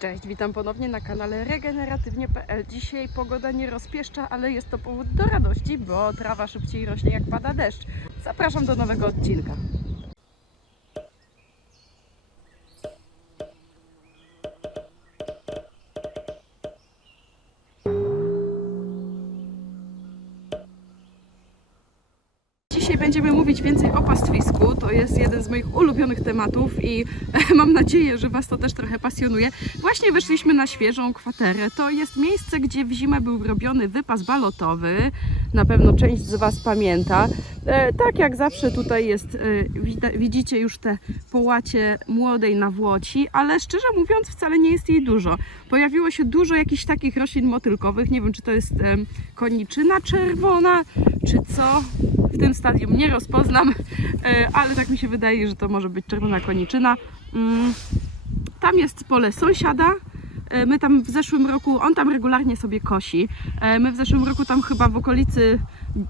Cześć, witam ponownie na kanale regeneratywnie.pl. Dzisiaj pogoda nie rozpieszcza, ale jest to powód do radości, bo trawa szybciej rośnie jak pada deszcz. Zapraszam do nowego odcinka. Dzisiaj będziemy mówić więcej o pastwisku. To jest jeden z moich ulubionych tematów i mam nadzieję, że Was to też trochę pasjonuje. Właśnie weszliśmy na świeżą kwaterę. To jest miejsce, gdzie w zimę był robiony wypas balotowy. Na pewno część z Was pamięta. E, tak jak zawsze tutaj jest, e, widzicie już te połacie młodej nawłoci, ale szczerze mówiąc wcale nie jest jej dużo. Pojawiło się dużo jakichś takich roślin motylkowych. Nie wiem, czy to jest koniczyna czerwona, czy co w tym stadium nie rozpoznam, e, ale tak mi się wydaje, że to może być czerwona koniczyna. Mm, Tam jest pole sąsiada. E, My tam w zeszłym roku, on tam regularnie sobie kosi. E, My w zeszłym roku tam chyba w okolicy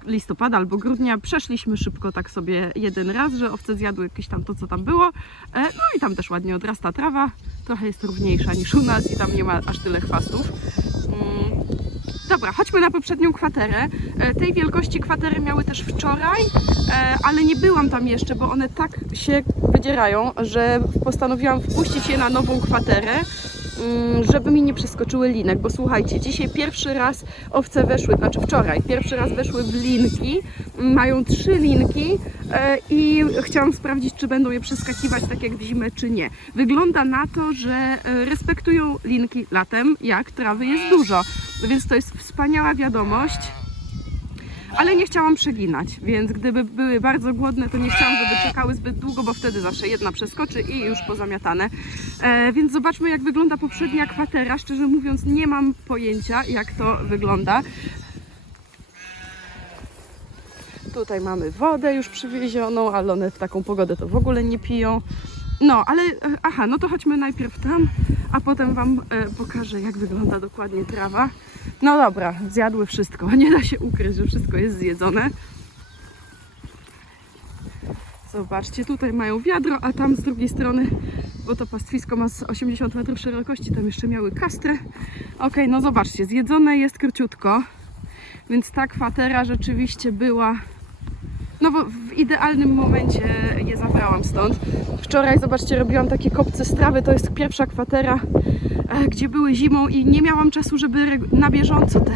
listopada albo grudnia przeszliśmy szybko tak sobie jeden raz, że owce zjadły jakieś tam to, co tam było. No i tam też ładnie odrasta trawa. Trochę jest równiejsza niż u nas i tam nie ma aż tyle chwastów. Dobra, chodźmy na poprzednią kwaterę. E, Tej wielkości kwatery miały też wczoraj, e, ale nie byłam tam jeszcze, bo one tak się wydzierają, że postanowiłam wpuścić je na nową kwaterę, mm, żeby mi nie przeskoczyły linek. Bo słuchajcie, dzisiaj pierwszy raz owce weszły, znaczy wczoraj, pierwszy raz weszły w linki. Mają trzy linki e, i chciałam sprawdzić, czy będą je przeskakiwać tak jak w zimę, czy nie. Wygląda na to, że respektują linki latem, jak trawy jest dużo. Więc to jest wspaniała wiadomość. Ale nie chciałam przeginać, więc gdyby były bardzo głodne, to nie chciałam, żeby czekały zbyt długo, bo wtedy zawsze jedna przeskoczy i już pozamiatane. E, więc zobaczmy, jak wygląda poprzednia kwatera. Szczerze mówiąc, nie mam pojęcia, jak to wygląda. Tutaj mamy wodę już przywiezioną, ale one w taką pogodę to w ogóle nie piją. No, ale e, aha, no to chodźmy najpierw tam, a potem Wam e, pokażę, jak wygląda dokładnie trawa. No dobra, zjadły wszystko. Nie da się ukryć, że wszystko jest zjedzone. Zobaczcie, tutaj mają wiadro, a tam z drugiej strony, bo to pastwisko ma z 80 metrów szerokości, tam jeszcze miały kastrę. Ok, no zobaczcie, zjedzone jest króciutko, więc ta kwatera rzeczywiście była no bo w idealnym momencie je zabrałam stąd. Wczoraj, zobaczcie, robiłam takie kopce strawy. To jest pierwsza kwatera, e, gdzie były zimą i nie miałam czasu, żeby na bieżąco te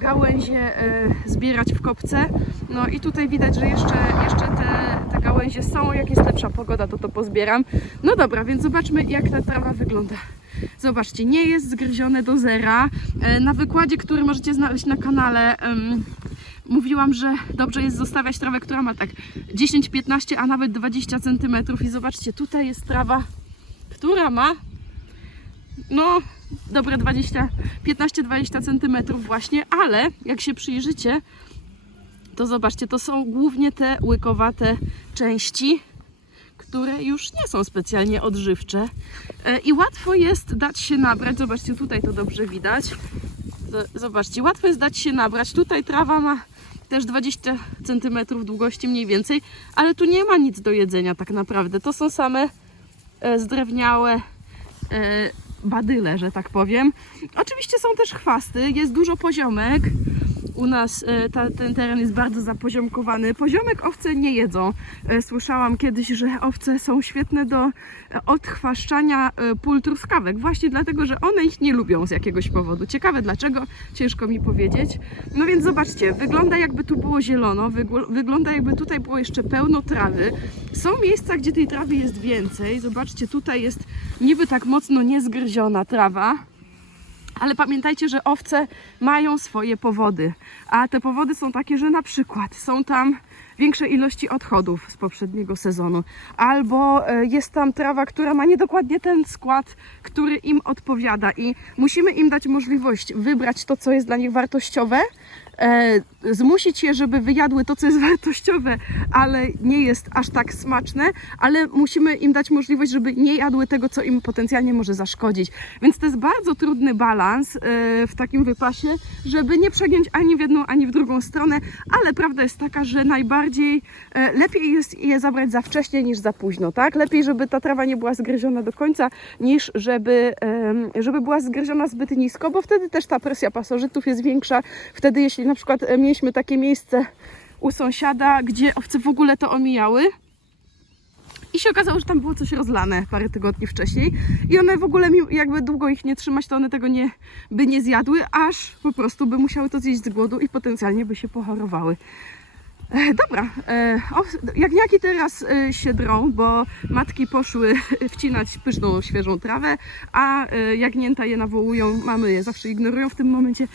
gałęzie e, zbierać w kopce. No i tutaj widać, że jeszcze, jeszcze te, te gałęzie są. Jak jest lepsza pogoda, to to pozbieram. No dobra, więc zobaczmy, jak ta trawa wygląda. Zobaczcie, nie jest zgryzione do zera. E, Na wykładzie, który możecie znaleźć na kanale, mówiłam, że dobrze jest zostawiać trawę, która ma tak 10, 15, a nawet 20 cm. I zobaczcie, tutaj jest trawa, która ma no dobre 20, 15-20 cm właśnie, ale jak się przyjrzycie, to zobaczcie, to są głównie te łykowate części, które już nie są specjalnie odżywcze E, i łatwo jest dać się nabrać. Zobaczcie, tutaj to dobrze widać. Zobaczcie, łatwo jest dać się nabrać. Tutaj trawa ma też 20 cm długości mniej więcej, ale tu nie ma nic do jedzenia tak naprawdę. To są same e, zdrewniałe e, badyle, że tak powiem. Oczywiście są też chwasty, jest dużo poziomek. U nas e, ta, ten teren jest bardzo zapoziomkowany. Poziomek owce nie jedzą. E, Słyszałam kiedyś, że owce są świetne do e, odchwaszczania pól truskawek, właśnie dlatego, że one ich nie lubią z jakiegoś powodu. Ciekawe dlaczego, ciężko mi powiedzieć. No więc zobaczcie, wygląda jakby tu było zielono, wygl- wygląda jakby tutaj było jeszcze pełno trawy. Są miejsca, gdzie tej trawy jest więcej. Zobaczcie, tutaj jest niby tak mocno niezgryziona trawa. Ale pamiętajcie, że owce mają swoje powody, a te powody są takie, że na przykład są tam większe ilości odchodów z poprzedniego sezonu, albo e, jest tam trawa, która ma niedokładnie ten skład, który im odpowiada. I musimy im dać możliwość wybrać to, co jest dla nich wartościowe, zmusić je, żeby wyjadły to, co jest wartościowe, ale nie jest aż tak smaczne, ale musimy im dać możliwość, żeby nie jadły tego, co im potencjalnie może zaszkodzić. Więc to jest bardzo trudny balans e, w takim wypasie, żeby nie przegiąć ani w jedną, ani w drugą stronę, ale prawda jest taka, że najbardziej e, lepiej jest je zabrać za wcześnie niż za późno, tak? Lepiej, żeby ta trawa nie była zgryziona do końca, niż żeby, żeby była zgryziona zbyt nisko, bo wtedy też ta presja pasożytów jest większa. Wtedy, jeśli na przykład e, mieliśmy takie miejsce u sąsiada, gdzie owce w ogóle to omijały, i się okazało, że tam było coś rozlane parę tygodni wcześniej. I one w ogóle, jakby długo ich nie trzymać, to one tego nie, by nie zjadły, aż po prostu by musiały to zjeść z głodu i potencjalnie by się pochorowały. E, dobra, e, o, jagniaki teraz e, się drą, bo matki poszły wcinać pyszną, świeżą trawę, a e, jagnięta je nawołują, mamy je zawsze ignorują w tym momencie,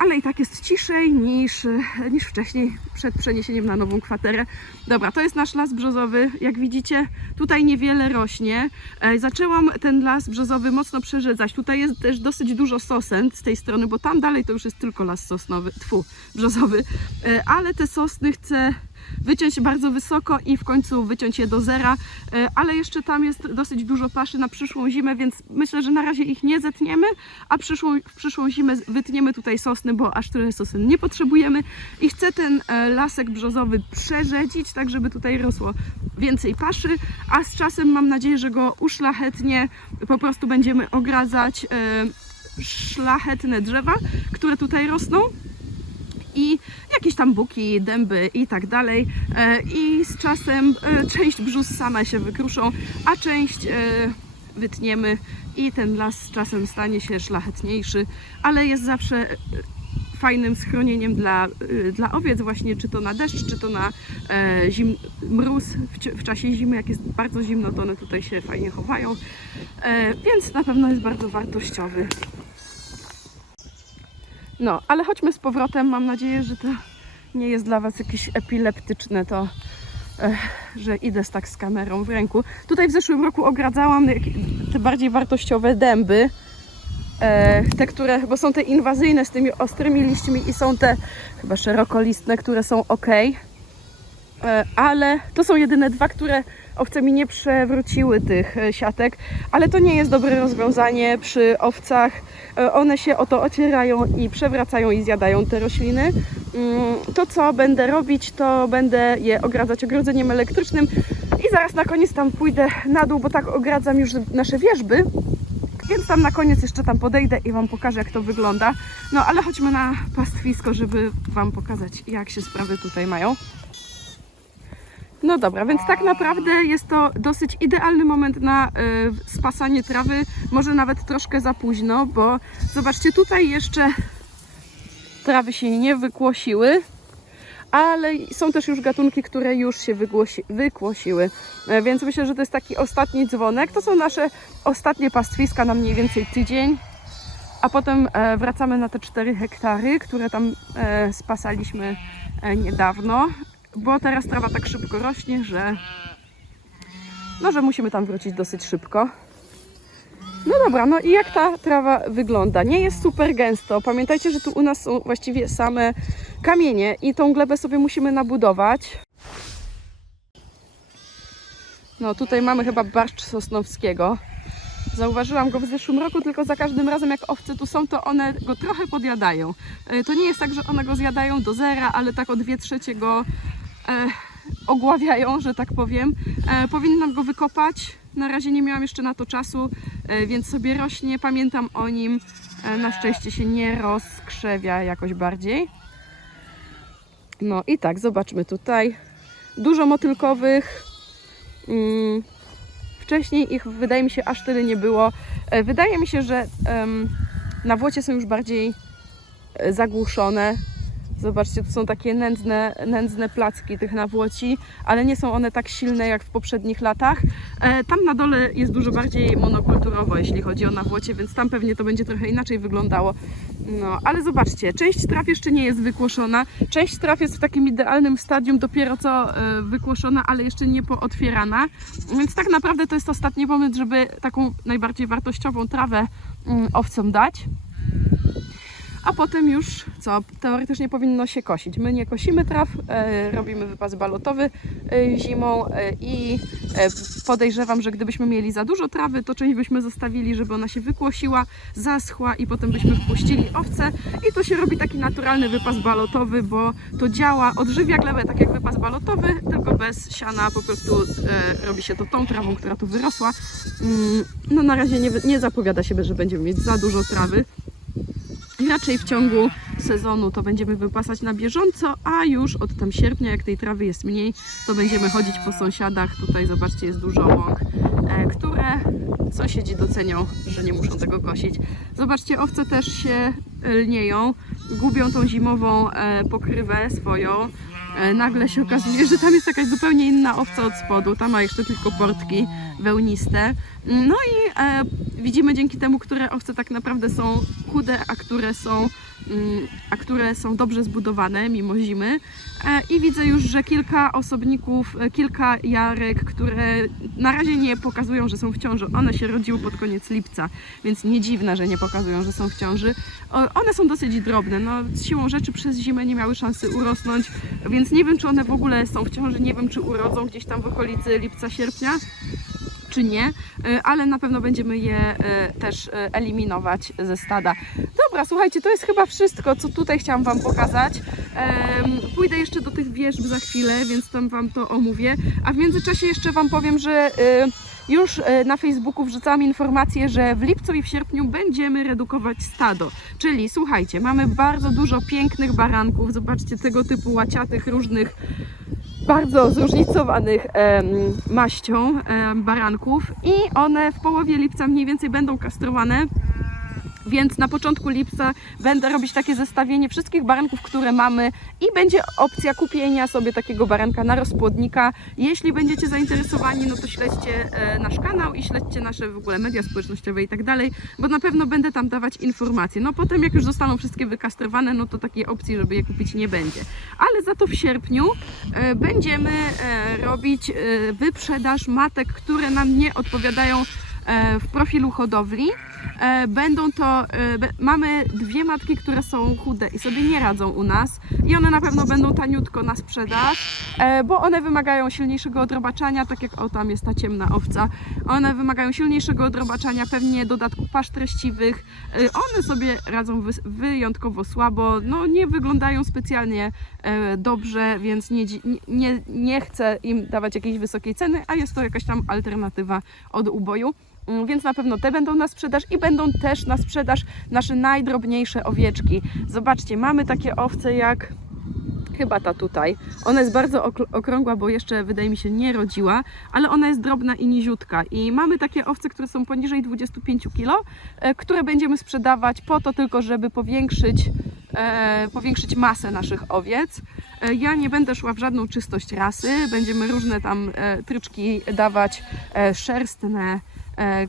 ale i tak jest ciszej niż, niż wcześniej przed przeniesieniem na nową kwaterę. Dobra, to jest nasz las brzozowy. Jak widzicie, tutaj niewiele rośnie. E, Zaczęłam ten las brzozowy mocno przerzedzać. Tutaj jest też dosyć dużo sosen z tej strony, bo tam dalej to już jest tylko las sosnowy, tfu, brzozowy. E, Ale te sosny chcę wyciąć bardzo wysoko i w końcu wyciąć je do zera, E, ale jeszcze tam jest dosyć dużo paszy na przyszłą zimę, więc myślę, że na razie ich nie zetniemy, a przyszłą, w przyszłą zimę wytniemy tutaj sosny, bo aż tyle sosen nie potrzebujemy. I chcę ten e, lasek brzozowy przerzedzić, tak żeby tutaj rosło więcej paszy, a z czasem mam nadzieję, że go uszlachetnie po prostu będziemy ogradzać e, szlachetne drzewa, które tutaj rosną i jakieś tam buki, dęby i tak dalej. E, I z czasem e, część brzus same się wykruszą, a część e, wytniemy i ten las z czasem stanie się szlachetniejszy, ale jest zawsze fajnym schronieniem dla, dla owiec właśnie, czy to na deszcz, czy to na e, zim, mróz w, w czasie zimy, jak jest bardzo zimno, to one tutaj się fajnie chowają, e, więc na pewno jest bardzo wartościowy. No, ale chodźmy z powrotem. Mam nadzieję, że to nie jest dla Was jakieś epileptyczne, to eh, że idę z tak z kamerą w ręku. Tutaj w zeszłym roku ogradzałam te bardziej wartościowe dęby. E, te, które, bo są te inwazyjne z tymi ostrymi liśćmi i są te chyba szerokolistne, które są ok. E, ale to są jedyne dwa, które owce mi nie przewróciły tych e, siatek, ale to nie jest dobre rozwiązanie przy owcach. E, One się o to ocierają i przewracają i zjadają te rośliny. Mm, To co będę robić, to będę je ogradzać ogrodzeniem elektrycznym i zaraz na koniec tam pójdę na dół, bo tak ogradzam już nasze wieżby. Więc tam na koniec jeszcze tam podejdę i Wam pokażę, jak to wygląda. No ale chodźmy na pastwisko, żeby Wam pokazać, jak się sprawy tutaj mają. No dobra, więc tak naprawdę jest to dosyć idealny moment na y, spasanie trawy. Może nawet troszkę za późno, bo zobaczcie, tutaj jeszcze trawy się nie wykłosiły, ale są też już gatunki, które już się wygłosi, wykłosiły. E, Więc myślę, że to jest taki ostatni dzwonek. To są nasze ostatnie pastwiska na mniej więcej tydzień. A potem e, wracamy na te 4 hektary, które tam e, spasaliśmy niedawno, bo teraz trawa tak szybko rośnie, że no, że musimy tam wrócić dosyć szybko. No dobra, no i jak ta trawa wygląda? Nie jest super gęsto. Pamiętajcie, że tu u nas są właściwie same kamienie i tą glebę sobie musimy nabudować. No tutaj mamy chyba barszcz sosnowskiego. Zauważyłam go w zeszłym roku, tylko za każdym razem jak owce tu są, to one go trochę podjadają. E, To nie jest tak, że one go zjadają do zera, ale tak o dwie trzecie go ogławiają, że tak powiem. E, powinnam go wykopać. Na razie nie miałam jeszcze na to czasu, e, więc sobie rośnie. Pamiętam o nim. E, na szczęście się nie rozkrzewia jakoś bardziej. No i tak, zobaczmy tutaj. Dużo motylkowych. Mm, Wcześniej ich wydaje mi się aż tyle nie było. E, Wydaje mi się, że na włocie są już bardziej e, zagłuszone. Zobaczcie, tu są takie nędzne, nędzne placki tych nawłoci, ale nie są one tak silne jak w poprzednich latach. E, Tam na dole jest dużo bardziej monokulturowo, jeśli chodzi o nawłocie, więc tam pewnie to będzie trochę inaczej wyglądało. No, ale zobaczcie, część traw jeszcze nie jest wykłoszona, część traw jest w takim idealnym stadium, dopiero co e, wykłoszona, ale jeszcze nie pootwierana. Więc tak naprawdę to jest ostatni moment, żeby taką najbardziej wartościową trawę mm, owcom dać. A potem już co, teoretycznie powinno się kosić. My nie kosimy traw, e, robimy wypas balotowy e, zimą e, i podejrzewam, że gdybyśmy mieli za dużo trawy, to część byśmy zostawili, żeby ona się wykłosiła, zaschła i potem byśmy wpuścili owce i to się robi taki naturalny wypas balotowy, bo to działa, odżywia glebę tak jak wypas balotowy, tylko bez siana, po prostu robi się to tą trawą, która tu wyrosła. Mm, no na razie nie, nie zapowiada się, że będziemy mieć za dużo trawy. I raczej w ciągu sezonu to będziemy wypasać na bieżąco, a już od tam sierpnia, jak tej trawy jest mniej, to będziemy chodzić po sąsiadach. Tutaj zobaczcie, jest dużo łąk, e, które sąsiedzi docenią, że nie muszą tego kosić. Zobaczcie, owce też się lnieją, gubią tą zimową e, pokrywę swoją. E, Nagle się okazuje, że tam jest jakaś zupełnie inna owca od spodu. Tam ma jeszcze tylko portki wełniste. No i e, widzimy dzięki temu, które owce tak naprawdę są chude, a które są, a które są dobrze zbudowane mimo zimy. E, I widzę już, że kilka osobników, e, kilka jarek, które na razie nie pokazują, że są w ciąży. One się rodziły pod koniec lipca, więc nie dziwne, że nie pokazują, że są w ciąży. One są dosyć drobne. No, siłą rzeczy przez zimę nie miały szansy urosnąć, więc nie wiem, czy one w ogóle są w ciąży. Nie wiem, czy urodzą gdzieś tam w okolicy lipca, sierpnia czy nie, y, ale na pewno będziemy je y, też y, eliminować ze stada. Dobra, słuchajcie, to jest chyba wszystko, co tutaj chciałam Wam pokazać. Pójdę jeszcze do tych wierzb za chwilę, więc tam Wam to omówię. A w międzyczasie jeszcze Wam powiem, że y, już y, na Facebooku wrzucałam informację, że w lipcu i w sierpniu będziemy redukować stado. Czyli słuchajcie, mamy bardzo dużo pięknych baranków, zobaczcie tego typu łaciatych, różnych bardzo zróżnicowanych maścią baranków i one w połowie lipca mniej więcej będą kastrowane. Więc na początku lipca będę robić takie zestawienie wszystkich baranków, które mamy i będzie opcja kupienia sobie takiego baranka na rozpłodnika. Jeśli będziecie zainteresowani, no to śledźcie e, nasz kanał i śledźcie nasze w ogóle media społecznościowe i tak dalej, bo na pewno będę tam dawać informacje. No potem jak już zostaną wszystkie wykastrowane, no to takiej opcji, żeby je kupić nie będzie. Ale za to w sierpniu e, będziemy e, robić wyprzedaż matek, które nam nie odpowiadają w profilu hodowli. E, Będą to, e, mamy dwie matki, które są chude i sobie nie radzą u nas i one na pewno będą taniutko na sprzedaż, e, bo one wymagają silniejszego odrobaczania, tak jak o tam jest ta ciemna owca. One wymagają silniejszego odrobaczania, pewnie dodatku pasz treściwych. One sobie radzą wyjątkowo słabo, no nie wyglądają specjalnie dobrze, więc nie, nie, nie chcę im dawać jakiejś wysokiej ceny, a jest to jakaś tam alternatywa od uboju. Mm, Więc na pewno te będą na sprzedaż i będą też na sprzedaż nasze najdrobniejsze owieczki. Zobaczcie, mamy takie owce jak chyba ta tutaj. Ona jest bardzo okrągła, bo jeszcze wydaje mi się nie rodziła, ale ona jest drobna i niziutka. I mamy takie owce, które są poniżej 25 kg, e, które będziemy sprzedawać po to tylko, żeby powiększyć, e, powiększyć masę naszych owiec. E, Ja nie będę szła w żadną czystość rasy, będziemy różne tam tryczki dawać e, szerstne,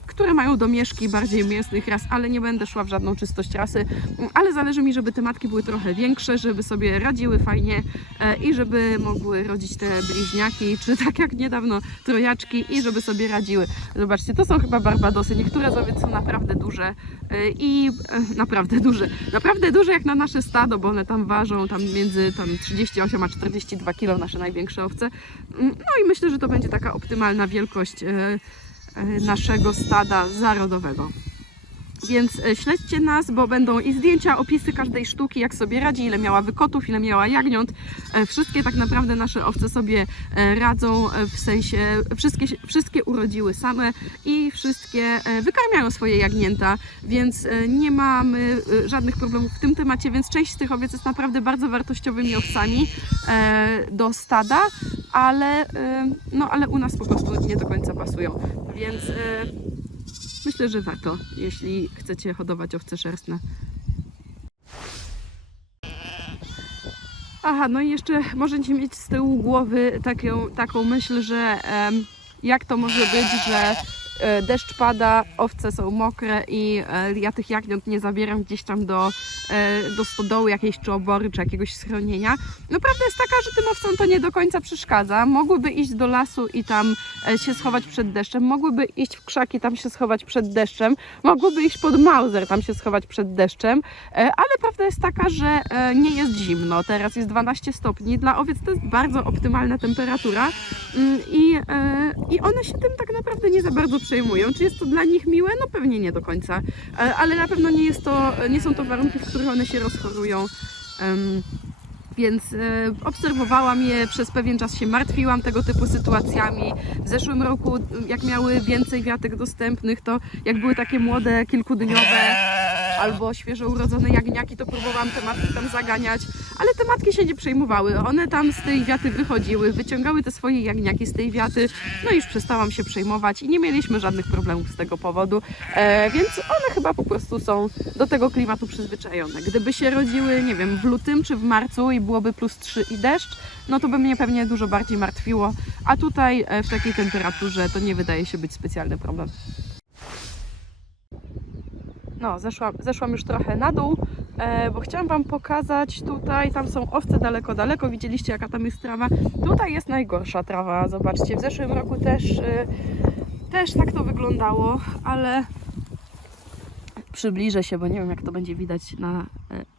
które mają domieszki bardziej mięsnych ras, ale nie będę szła w żadną czystość rasy, ale zależy mi, żeby te matki były trochę większe, żeby sobie radziły fajnie e, i żeby mogły rodzić te bliźniaki, czy tak jak niedawno trojaczki i żeby sobie radziły. Zobaczcie, to są chyba barbadosy, niektóre z owiec są naprawdę duże e, i e, naprawdę duże, naprawdę duże jak na nasze stado, bo one tam ważą tam między tam 38 a 42 kg nasze największe owce. Mm, No i myślę, że to będzie taka optymalna wielkość e, e, naszego stada zarodowego. Więc e, śledźcie nas, bo będą i zdjęcia, opisy każdej sztuki, jak sobie radzi, ile miała wykotów, ile miała jagniąt. E, Wszystkie tak naprawdę nasze owce sobie e, radzą, w sensie wszystkie, wszystkie urodziły same i wszystkie wykarmiają swoje jagnięta, więc nie mamy żadnych problemów w tym temacie, więc część z tych owiec jest naprawdę bardzo wartościowymi owcami do stada, ale, no, ale u nas po prostu nie do końca pasują. Więc Myślę, że warto, jeśli chcecie hodować owce szerstne. Aha, no i jeszcze możecie mieć z tyłu głowy taką, taką myśl, że em, jak to może być, że e, deszcz pada, owce są mokre i e, ja tych jagniąt nie zabieram gdzieś tam do do stodoły jakiejś, czy obory, czy jakiegoś schronienia. No prawda jest taka, że tym owcom to nie do końca przeszkadza. Mogłyby iść do lasu i tam e, się schować przed deszczem, mogłyby iść w krzaki, tam się schować przed deszczem, mogłyby iść pod Mauser, tam się schować przed deszczem, e, ale prawda jest taka, że e, nie jest zimno. Teraz jest 12 stopni. Dla owiec to jest bardzo optymalna temperatura Mm, i, e, i one się tym tak naprawdę nie za bardzo przejmują. Czy jest to dla nich miłe? No pewnie nie do końca, E, ale na pewno nie, jest to, nie są to warunki, w których one się rozchorują. Em, Więc e, obserwowałam je, przez pewien czas się martwiłam tego typu sytuacjami. W zeszłym roku, jak miały więcej wiatek dostępnych, to jak były takie młode, kilkudniowe albo świeżo urodzone jagniaki, to próbowałam te matki tam zaganiać, ale te matki się nie przejmowały. One tam z tej wiaty wychodziły, wyciągały te swoje jagniaki z tej wiaty, no i już przestałam się przejmować i nie mieliśmy żadnych problemów z tego powodu, e, więc one chyba po prostu są do tego klimatu przyzwyczajone. Gdyby się rodziły, nie wiem, w lutym czy w marcu i byłoby plus 3 i deszcz, no to by mnie pewnie dużo bardziej martwiło, a tutaj e, w takiej temperaturze to nie wydaje się być specjalny problem. No, zeszłam, zeszłam już trochę na dół, e, bo chciałam Wam pokazać tutaj, tam są owce daleko, daleko, widzieliście jaka tam jest trawa. Tutaj jest najgorsza trawa, zobaczcie, w zeszłym roku też, e, też tak to wyglądało, ale przybliżę się, bo nie wiem jak to będzie widać na e,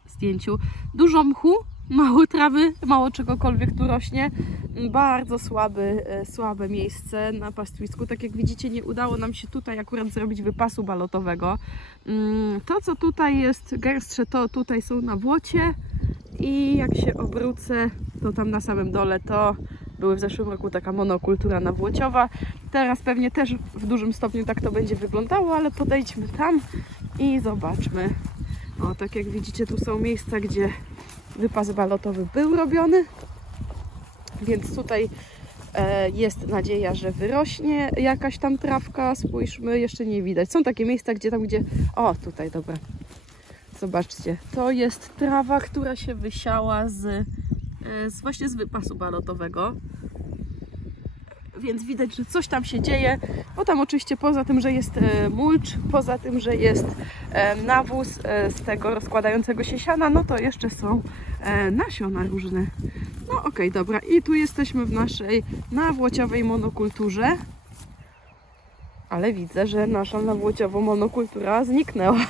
zdjęciu. Dużo mchu, mało trawy, mało czegokolwiek tu rośnie. Bardzo słaby, e, słabe miejsce na pastwisku. Tak jak widzicie, nie udało nam się tutaj akurat zrobić wypasu balotowego. Mm, To, co tutaj jest gęstsze, to tutaj są na włocie i jak się obrócę, to tam na samym dole to były w zeszłym roku taka monokultura nawłociowa. Teraz pewnie też w dużym stopniu tak to będzie wyglądało, ale podejdźmy tam i zobaczmy. O, tak jak widzicie, tu są miejsca, gdzie wypas balotowy był robiony, więc tutaj e, jest nadzieja, że wyrośnie jakaś tam trawka. Spójrzmy, jeszcze nie widać. Są takie miejsca, gdzie tam, gdzie... O, tutaj, dobra. Zobaczcie, to jest trawa, która się wysiała z, e, z właśnie z wypasu balotowego. Więc widać, że coś tam się dzieje. Bo tam oczywiście poza tym, że jest e, mulcz, poza tym, że jest e, nawóz e, z tego rozkładającego się siana, no to jeszcze są nasiona różne. No okej, dobra. I tu jesteśmy w naszej nawłociowej monokulturze. Ale widzę, że nasza nawłociowa monokultura zniknęła.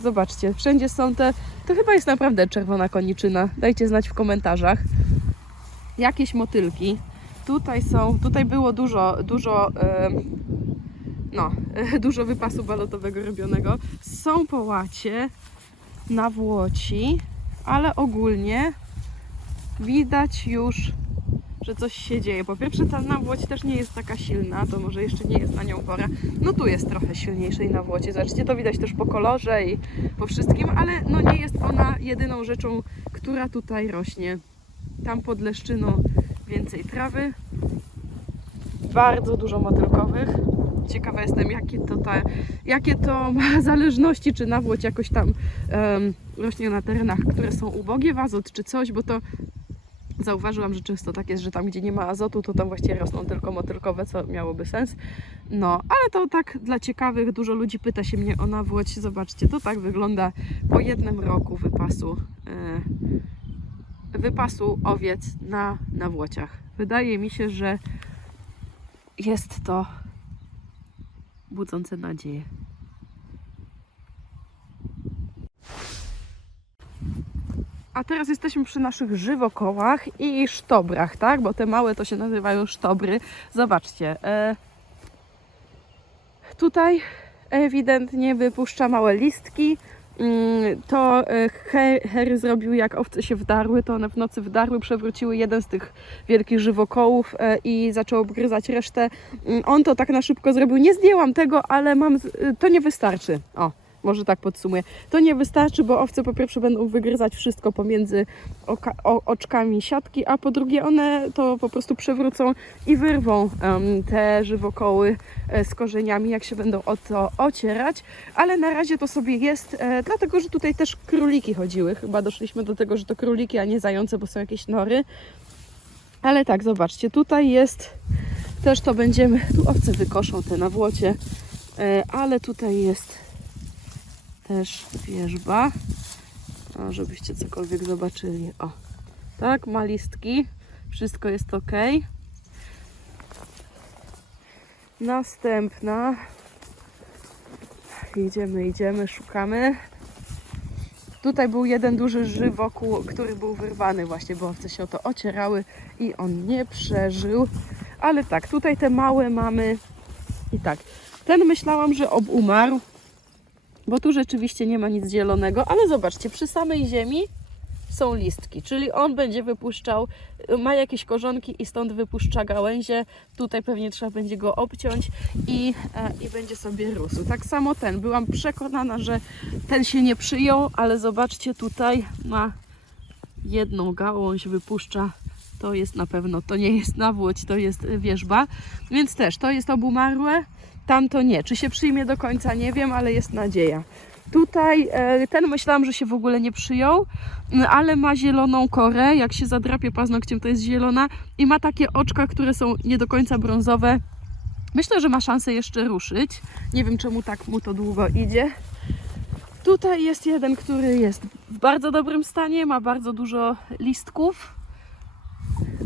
Zobaczcie, wszędzie są te... To chyba jest naprawdę czerwona koniczyna. Dajcie znać w komentarzach. Jakieś motylki. Tutaj są, tutaj było dużo, dużo, no, dużo wypasu balotowego robionego. Są połacie na włoci, ale ogólnie widać już, że coś się dzieje. Po pierwsze, ta nawłoć też nie jest taka silna, to może jeszcze nie jest na nią pora. No tu jest trochę silniejszej nawłocie. Zobaczcie, to widać też po kolorze i po wszystkim, ale no nie jest ona jedyną rzeczą, która tutaj rośnie. Tam pod leszczyną więcej trawy. Bardzo dużo motylkowych. Ciekawa jestem, jakie to, ta, jakie to ma zależności, czy nawłoć jakoś tam em, rośnie na terenach, które są ubogie w azot, czy coś, bo to zauważyłam, że często tak jest, że tam, gdzie nie ma azotu, to tam właściwie rosną tylko motylkowe, co miałoby sens. No, ale to tak dla ciekawych, dużo ludzi pyta się mnie o nawłoć. Zobaczcie, to tak wygląda po jednym roku wypasu. e, wypasu owiec na nawłociach. Wydaje mi się, że jest to budzące nadzieję. A teraz jesteśmy przy naszych żywokołach i sztobrach, tak? Bo te małe to się nazywają sztobry. Zobaczcie. E, tutaj ewidentnie wypuszcza małe listki. Mm, To e, Harry zrobił, jak owce się wdarły, to one w nocy wdarły, przewróciły jeden z tych wielkich żywokołów e, i zaczął obgryzać resztę. Mm, On to tak na szybko zrobił. Nie zdjęłam tego, ale mam. y, To nie wystarczy. O, może tak podsumuję. To nie wystarczy, bo owce po pierwsze będą wygryzać wszystko pomiędzy oka, o, oczkami siatki, a po drugie one to po prostu przewrócą i wyrwą em, te żywokoły e, z korzeniami, jak się będą o to ocierać. Ale na razie to sobie jest, e, dlatego że tutaj też króliki chodziły. Chyba doszliśmy do tego, że to króliki, a nie zające, bo są jakieś nory. Ale tak, zobaczcie, tutaj jest też to będziemy, tu owce wykoszą te na włocie, e, ale tutaj jest też wierzba. O, żebyście cokolwiek zobaczyli. O, tak, ma listki. Wszystko jest ok. Następna. Idziemy, idziemy, szukamy. Tutaj był jeden duży żywokół, który był wyrwany właśnie, bo owce się o to ocierały i on nie przeżył. Ale tak, tutaj te małe mamy i tak. Ten myślałam, że obumarł, bo tu rzeczywiście nie ma nic zielonego, ale zobaczcie, przy samej ziemi są listki, czyli on będzie wypuszczał, ma jakieś korzonki i stąd wypuszcza gałęzie. Tutaj pewnie trzeba będzie go obciąć i, e, i będzie sobie rósł. Tak samo ten. Byłam przekonana, że ten się nie przyjął, ale zobaczcie, tutaj ma jedną gałąź, wypuszcza. To jest na pewno, to nie jest nawłoć, to jest y, wierzba. Więc też to jest obumarłe, tamto nie. Czy się przyjmie do końca, nie wiem, ale jest nadzieja. Tutaj e, ten myślałam, że się w ogóle nie przyjął, m, ale ma zieloną korę. Jak się zadrapie paznokciem, to jest zielona i ma takie oczka, które są nie do końca brązowe. Myślę, że ma szansę jeszcze ruszyć. Nie wiem, czemu tak mu to długo idzie. Tutaj jest jeden, który jest w bardzo dobrym stanie, ma bardzo dużo listków.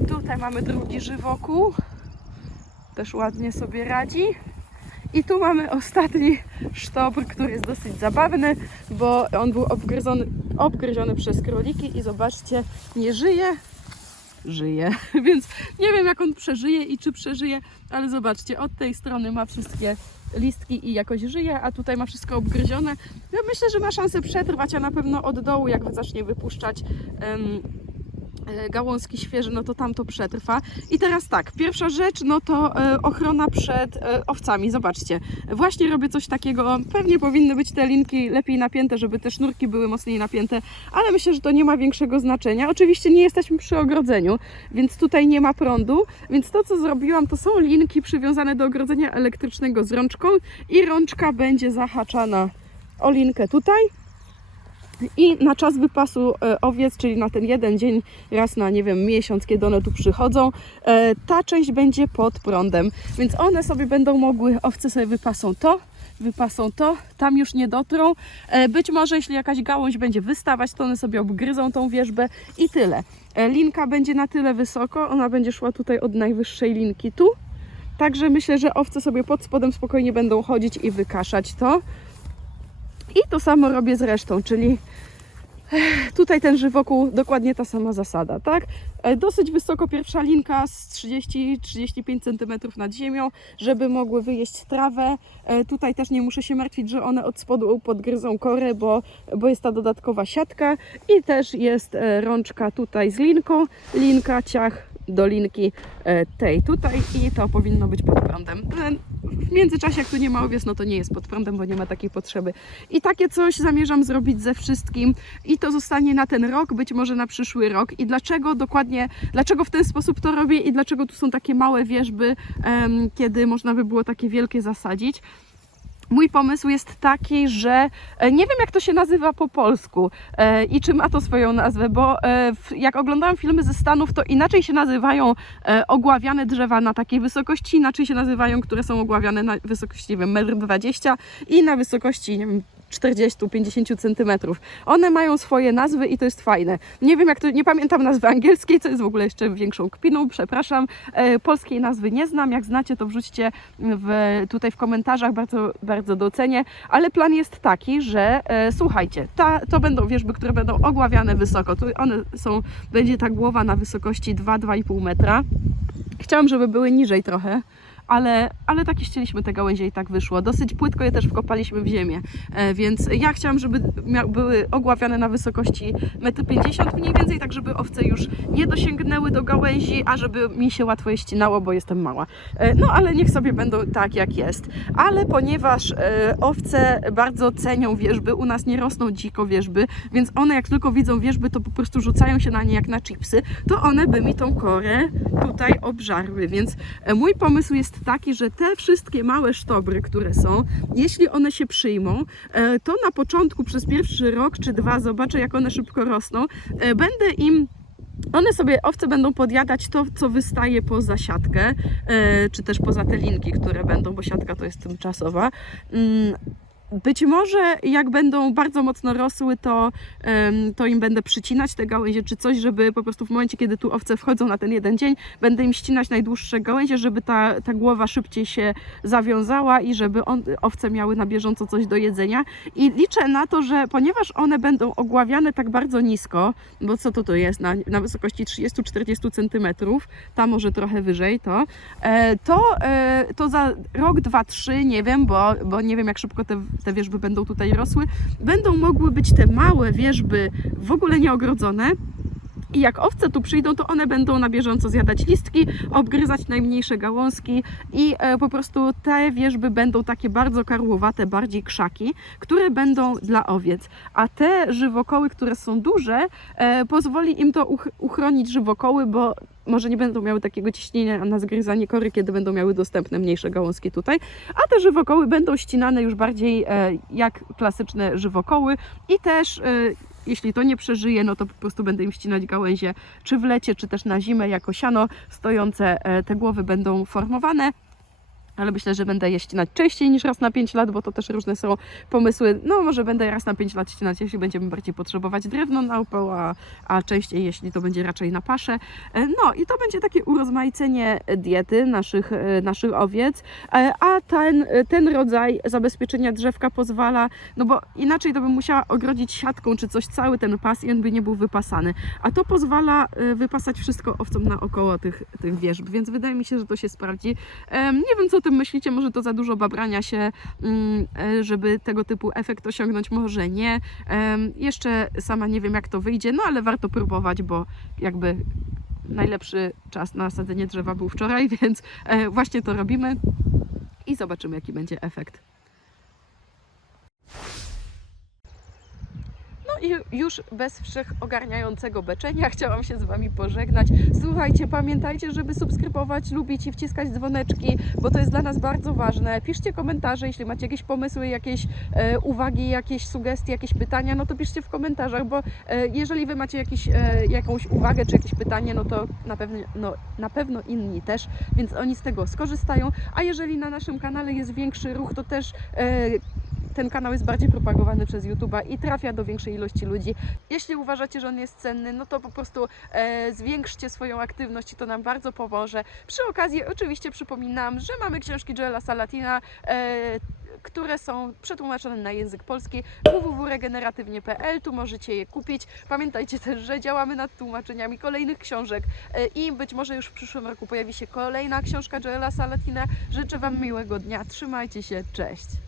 Tutaj mamy drugi żywokół. Też ładnie sobie radzi. I tu mamy ostatni sztobr, który jest dosyć zabawny, bo on był obgryzony, obgryziony przez króliki i zobaczcie, nie żyje, żyje. Więc nie wiem, jak on przeżyje i czy przeżyje, ale zobaczcie, od tej strony ma wszystkie listki i jakoś żyje, a tutaj ma wszystko obgryzione. Ja myślę, że ma szansę przetrwać, a na pewno od dołu, jak zacznie wypuszczać e, gałązki świeże, no to tam to przetrwa. I teraz tak, pierwsza rzecz, no to e, ochrona przed e, owcami. Zobaczcie, właśnie robię coś takiego. Pewnie powinny być te linki lepiej napięte, żeby te sznurki były mocniej napięte, ale myślę, że to nie ma większego znaczenia. Oczywiście nie jesteśmy przy ogrodzeniu, więc tutaj nie ma prądu, więc to co zrobiłam, to są linki przywiązane do ogrodzenia elektrycznego z rączką i rączka będzie zahaczana o linkę tutaj i na czas wypasu e, owiec, czyli na ten jeden dzień, raz na nie wiem, miesiąc, kiedy one tu przychodzą, e, ta część będzie pod prądem. Więc one sobie będą mogły, owce sobie wypasą to, wypasą to, tam już nie dotrą. E, Być może jeśli jakaś gałąź będzie wystawać, to one sobie obgryzą tą wierzbę i tyle. Linka będzie na tyle wysoko, ona będzie szła tutaj od najwyższej linki tu. Także myślę, że owce sobie pod spodem spokojnie będą chodzić i wykaszać to. I to samo robię z resztą, czyli eh, tutaj ten żywokół, dokładnie ta sama zasada, tak? E, Dosyć wysoko pierwsza linka z 30-35 cm nad ziemią, żeby mogły wyjeść trawę. E, Tutaj też nie muszę się martwić, że one od spodu podgryzą korę, bo, bo jest ta dodatkowa siatka i też jest e, rączka tutaj z linką, linka, ciach do linki e, tej tutaj i to powinno być pod prądem. E, W międzyczasie, jak tu nie ma owiec, no to nie jest pod prądem, bo nie ma takiej potrzeby. I takie coś zamierzam zrobić ze wszystkim i to zostanie na ten rok, być może na przyszły rok. I dlaczego dokładnie, dlaczego w ten sposób to robię i dlaczego tu są takie małe wierzby, em, kiedy można by było takie wielkie zasadzić? Mój pomysł jest taki, że e, nie wiem jak to się nazywa po polsku e, i czy ma to swoją nazwę, bo e, jak oglądałam filmy ze Stanów, to inaczej się nazywają ogławiane drzewa na takiej wysokości, inaczej się nazywają, które są ogławiane na wysokości, nie wiem, 1,20 m i na wysokości, nie wiem, 40-50 centymetrów. One mają swoje nazwy i to jest fajne. Nie wiem jak to, nie pamiętam nazwy angielskiej, co jest w ogóle jeszcze większą kpiną, przepraszam. E, polskiej nazwy nie znam, jak znacie to wrzućcie w, tutaj w komentarzach, bardzo, bardzo docenię, ale plan jest taki, że e, słuchajcie, ta, to będą wierzby, które będą ogławiane wysoko, tu one są, będzie ta głowa na wysokości 2-2,5 metra. Chciałam, żeby były niżej trochę, ale, ale takie ścieliśmy te gałęzie i tak wyszło. Dosyć płytko je też wkopaliśmy w ziemię, e, więc ja chciałam, żeby były ogławiane na wysokości 1,50 m mniej więcej, tak żeby owce już nie dosięgnęły do gałęzi, a żeby mi się łatwo je ścinało, bo jestem mała. E, No ale niech sobie będą tak jak jest. Ale ponieważ e, owce bardzo cenią wierzby, u nas nie rosną dziko wierzby, więc one jak tylko widzą wierzby, to po prostu rzucają się na nie jak na chipsy, to one by mi tą korę tutaj obżarły. Więc mój pomysł jest taki, że te wszystkie małe sztobry, które są, jeśli one się przyjmą, e, to na początku przez pierwszy rok czy dwa zobaczę, jak one szybko rosną. E, Będę im one sobie, owce będą podjadać to, co wystaje poza siatkę, e, czy też poza te linki, które będą, bo siatka to jest tymczasowa. Być może jak będą bardzo mocno rosły, to, to im będę przycinać te gałęzie czy coś, żeby po prostu w momencie, kiedy tu owce wchodzą na ten jeden dzień, będę im ścinać najdłuższe gałęzie, żeby ta, ta głowa szybciej się zawiązała i żeby on, owce miały na bieżąco coś do jedzenia. I liczę na to, że ponieważ one będą ogławiane tak bardzo nisko, bo co to to jest, na, na wysokości 30-40 centymetrów, tam może trochę wyżej to, e, to, e, to za rok, dwa, trzy, nie wiem, bo, bo nie wiem jak szybko te, te wierzby będą tutaj rosły, będą mogły być te małe wierzby w ogóle nieogrodzone. I jak owce tu przyjdą, to one będą na bieżąco zjadać listki, obgryzać najmniejsze gałązki i e, po prostu te wierzby będą takie bardzo karłowate, bardziej krzaki, które będą dla owiec. A te żywokoły, które są duże, e, pozwoli im to uch- uchronić żywokoły, bo może nie będą miały takiego ciśnienia na zgryzanie kory, kiedy będą miały dostępne mniejsze gałązki tutaj, a te żywokoły będą ścinane już bardziej e, jak klasyczne żywokoły i też jeśli to nie przeżyje, no to po prostu będę im ścinać gałęzie, czy w lecie, czy też na zimę jako siano stojące, e, te głowy będą formowane. Ale myślę, że będę je ścinać częściej niż raz na 5 lat, bo to też różne są pomysły. No może będę raz na 5 lat ścinać, jeśli będziemy bardziej potrzebować drewno na upał, a, a częściej jeśli to będzie raczej na paszę. E, No i to będzie takie urozmaicenie diety naszych, e, naszych owiec, E, a ten, ten rodzaj zabezpieczenia drzewka pozwala, no bo inaczej to bym musiała ogrodzić siatką czy coś cały ten pas i on by nie był wypasany. A to pozwala wypasać wszystko owcom naokoło tych, tych wierzb, więc wydaje mi się, że to się sprawdzi. Nie wiem, co tym myślicie, może to za dużo babrania się, mm, e, żeby tego typu efekt osiągnąć, może nie. Jeszcze sama nie wiem, jak to wyjdzie, no ale warto próbować, bo jakby najlepszy czas na sadzenie drzewa był wczoraj, więc e, właśnie to robimy i zobaczymy, jaki będzie efekt. I już bez wszechogarniającego beczenia chciałam się z Wami pożegnać. Słuchajcie, pamiętajcie, żeby subskrybować, lubić i wciskać dzwoneczki, bo to jest dla nas bardzo ważne. Piszcie komentarze, jeśli macie jakieś pomysły, jakieś e, uwagi, jakieś sugestie, jakieś pytania, no to piszcie w komentarzach, bo e, jeżeli Wy macie jakiś, e, jakąś uwagę czy jakieś pytanie, no to na pewno, no, na pewno inni też, więc oni z tego skorzystają. A jeżeli na naszym kanale jest większy ruch, to też e, ten kanał jest bardziej propagowany przez YouTube'a i trafia do większej ilości ludzi. Jeśli uważacie, że on jest cenny, no to po prostu e, zwiększcie swoją aktywność i to nam bardzo pomoże. Przy okazji oczywiście przypominam, że mamy książki Joela Salatina, e, które są przetłumaczone na język polski www.regeneratywnie.pl, tu możecie je kupić. Pamiętajcie też, że działamy nad tłumaczeniami kolejnych książek e, i być może już w przyszłym roku pojawi się kolejna książka Joela Salatina. Życzę Wam miłego dnia, trzymajcie się, cześć!